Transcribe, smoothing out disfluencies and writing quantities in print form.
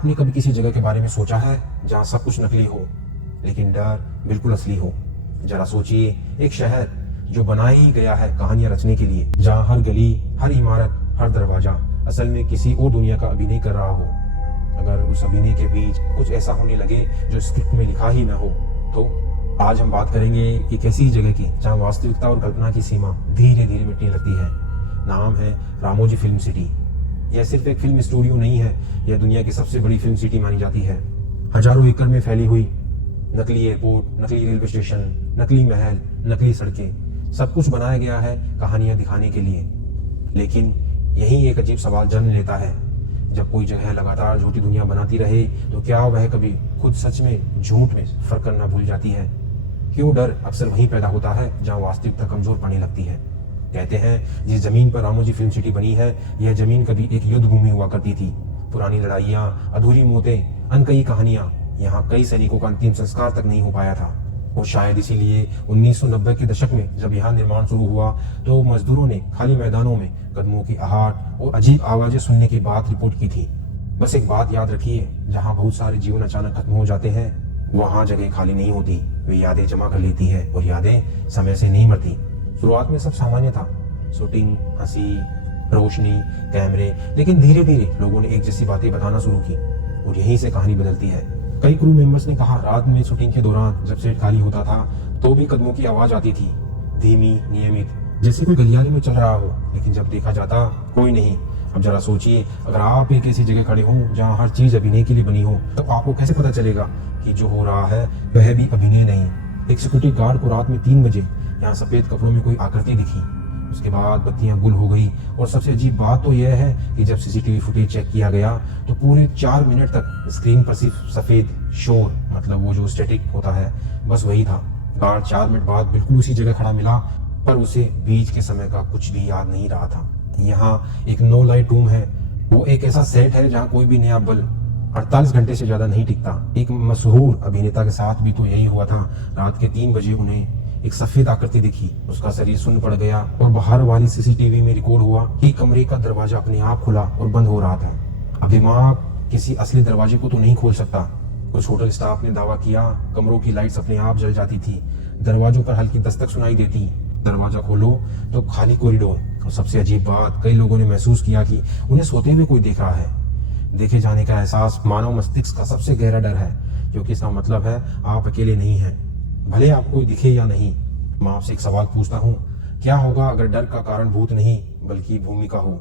आपने कभी किसी जगह के बारे में सोचा है जहाँ सब कुछ नकली हो लेकिन डर बिल्कुल असली हो? जरा सोचिए, एक शहर जो बनाया ही गया है कहानियां रचने के लिए, जहाँ हर गली, हर इमारत, हर दरवाजा असल में किसी और दुनिया का अभिनय कर रहा हो। अगर उस अभिनय के बीच कुछ ऐसा होने लगे जो स्क्रिप्ट में लिखा ही न हो तो? आज हम बात करेंगे एक ऐसी जगह की जहाँ वास्तविकता और कल्पना की सीमा धीरे धीरे मिटने लगती है। नाम है रामोजी फिल्म सिटी। यह सिर्फ एक फिल्म स्टूडियो नहीं है, यह दुनिया की सबसे बड़ी फिल्म सिटी मानी जाती है। हजारों एकड़ में फैली हुई, नकली एयरपोर्ट, नकली रेलवे स्टेशन, नकली महल, नकली सड़कें, सब कुछ बनाया गया है कहानियां दिखाने के लिए। लेकिन यही एक अजीब सवाल जन्म लेता है, जब कोई जगह लगातार झूठी दुनिया बनाती रहे तो क्या वह कभी खुद सच में झूठ में फर्क करना भूल जाती है? क्यों डर अक्सर वहीं पैदा होता है जहाँ वास्तविकता कमजोर पड़ने लगती है? कहते हैं जिस जमीन पर रामोजी फिल्म सिटी बनी है, यह जमीन कभी एक युद्ध भूमि हुआ करती थी। पुरानी लड़ाइयाँ, अधूरी मौतें, अनकही कहानियां, यहाँ कई सैनिकों का अंतिम संस्कार तक नहीं हो पाया था। और शायद इसीलिए 1990 के दशक में जब यहाँ निर्माण शुरू हुआ तो मजदूरों ने खाली मैदानों में कदमों की आहट और अजीब आवाजें सुनने की बात रिपोर्ट की थी। बस एक बात याद रखिए, जहाँ बहुत सारे जीवन अचानक खत्म हो जाते हैं वहाँ जगह खाली नहीं होती, वे यादें जमा कर लेती है और यादें समय से नहीं मरती। शुरुआत में सब सामान्य था, शूटिंग, हंसी, रोशनी, कैमरे, लेकिन धीरे धीरे लोगों ने एक जैसी बातें बताना शुरू की और यहीं से कहानी बदलती है। कई क्रू मेंबर्स ने कहा रात में शूटिंग के दौरान जब सेट खाली होता था तो भी कदमों की आवाज आती थी, धीमी, नियमित, जैसे कोई गलियारे में चल रहा हो, लेकिन जब देखा जाता कोई नहीं। अब जरा सोचिए, अगर आप एक ऐसी जगह खड़े हों जहाँ हर चीज अभिनय के लिए बनी हो, तो आपको कैसे पता चलेगा कि जो हो रहा है वह भी अभिनय नहीं? एक सिक्योरिटी गार्ड को रात में 3 बजे यहाँ सफेद कपड़ों में कोई आकृति दिखी, उसके बाद बत्तियां गुल हो गई और सबसे अजीब बात तो यह है कि जब सीसीटीवी फुटेज चेक किया गया तो पूरे 4 मिनट तक स्क्रीन पर सिर्फ सफेद शोर, मतलब वो जो स्टैटिक होता है, बस वही था। गार्ड 4 मिनट बाद बिल्कुल उसी जगह खड़ा मिला, पर उसे बीच के समय का कुछ भी याद नहीं रहा था। यहाँ एक नो लाइट रूम है, वो एक ऐसा सेट है जहाँ कोई भी नया बल्ब 48 घंटे से ज्यादा नहीं टिकता। एक मशहूर अभिनेता के साथ भी तो यही हुआ था। रात के 3 बजे उन्हें एक सफेद आकृति दिखी, उसका शरीर सुन्न पड़ गया और बाहर वाली सीसीटीवी में रिकॉर्ड हुआ कि कमरे का दरवाजा अपने आप खुला और बंद हो रहा था। अब दिमाग किसी असली दरवाजे को तो नहीं खोल सकता। कुछ होटल स्टाफ ने दावा किया कमरों की लाइट्स अपने आप जल जाती थी, दरवाजों पर हल्की दस्तक सुनाई देती, दरवाजा खोलो तो खाली कॉरिडोर। और सबसे अजीब बात, कई लोगों ने महसूस किया कि उन्हें सोते हुए कोई देख रहा है। देखे जाने का एहसास मानव मस्तिष्क का सबसे गहरा डर है, क्योंकि इसका मतलब है आप अकेले नहीं हैं, भले आपको कोई दिखे या नहीं। मैं आपसे एक सवाल पूछता हूँ, क्या होगा अगर डर का कारण भूत नहीं बल्कि भूमिका हो?